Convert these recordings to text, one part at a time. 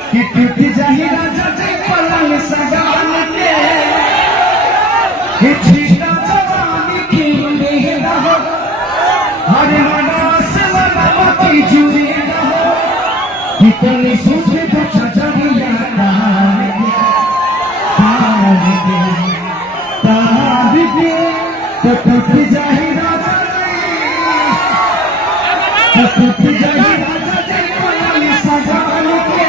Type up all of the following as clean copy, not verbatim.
कि टूट जाही राजा जी पलंग सगान के कि छीटा जवानी की नींद हो हरे मनास मनावती जुड़ी हो कितनी सुख तो छजरिया तार के तो टूट जाही राजा टूट जाही राजा जी पलंग सगान के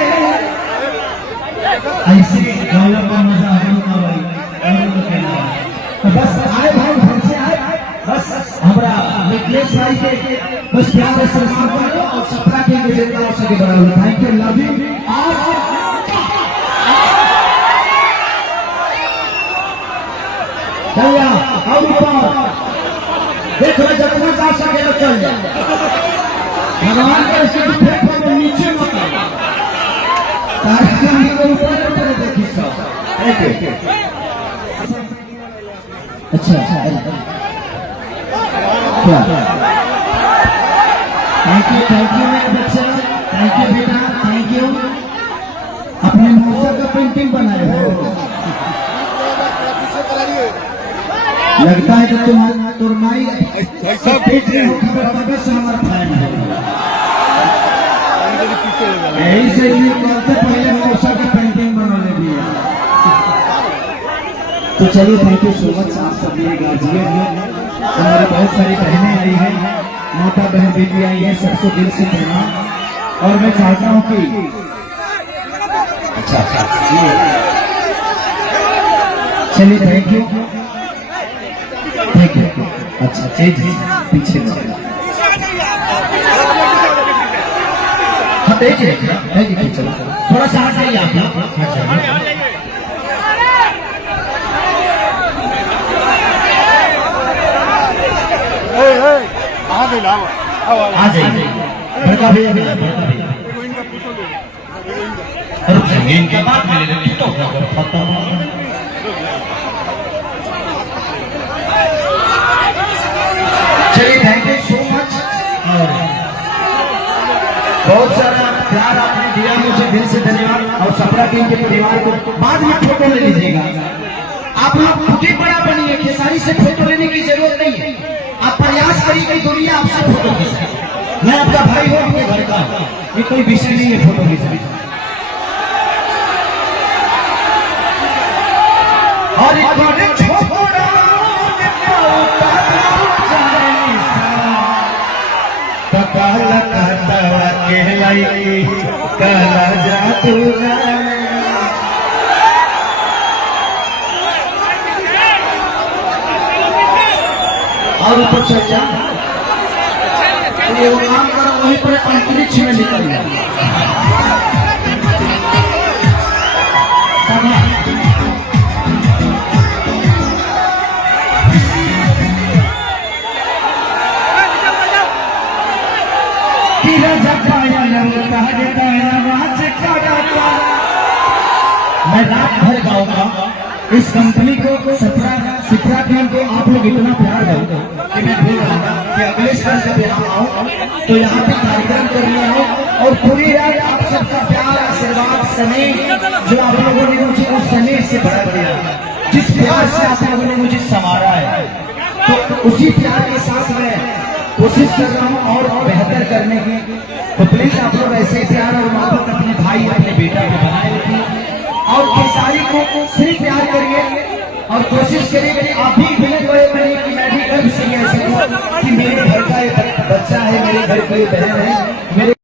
ऐसे गाना का मजा आएगा भाई तो बस आए भाई घर से आए बस हमारा निकलेश भाई के बस प्यार से सम्मान करो और सपना के विजेता हो सके बड़ा थैंक यू लव यू चलिए और ऊपर देखो जितना जा सके तो चल जाए भगवान के फेंक को नीचे मत कार्यक्रम के ऊपर देखी सब अच्छा क्या थैंक यू मेरे बच्चे थैंक यू बेटा थैंक यू अपने मौसा का पेंटिंग बनाए हो लगता है कि तुम्हारा तुरमाई सब देख रहे हो तब से हमारा फैन है यही से ये कहते पहले मौसा का पेंटिंग बनाने भी है तो चलिए थैंक यू सो मच आप सब ये गार्जियन हैं हमारी बहुत सारी बहनें आई हैं माता बहन बेटी आई है सबको दिल से प्रणाम और मैं चाहता हूँ कि अच्छा चलिए थैंक यू अच्छा पीछे चलो थोड़ा सा हट जाइए आप आ जाइए भड़का भैया इनके बाद मेरे चलिए थैंक यू सो मच बहुत सारा प्यार आपने दिया मुझे दिल से धन्यवाद और सपना टीम के परिवार को बाद में फोटो ले लीजिएगा आप लोग खुद ही बड़ा बनिए खेसारी से फोटो लेने की जरूरत नहीं है आप प्रयास करिए कि दुनिया आपसे फोटो खींचे मैं आपका भाई हूँ आपके घर का ये कोई विषय नहीं है फोटो खींचने और काला जातू और ऊपर चल जा वो काम करो वहीं पर अंतरिक्ष में निकल गया मैं रात भर गाऊंगा इस कंपनी को सिपरा टीम को आप लोग इतना प्यार दो कि मैं भूल रहा कि अगले साल जब यहाँ आऊँ तो यहाँ पे कार्यक्रम करने आऊँ और पूरी रात आप सबका प्यार आशीर्वाद समय जो आप लोगों ने मुझे उस समय से भरा दिया जिस प्यार से आप लोगों ने मुझे संवारा है तो उसी प्यार के साथ मैं कोशिश कर रहा हूँ और बेहतर करने की तो प्लीज आप लोग ऐसे प्यार और मोहब्बत अपने भाई अपने बेटा को बनाए रखिए और खेसारी को सिर्फ प्यार करिए और कोशिश करिए कि आप भी बड़े बने कि मैं भी गर्व से ऐसे कि मेरे घर का मेरे प्रिय बहन है, मेरे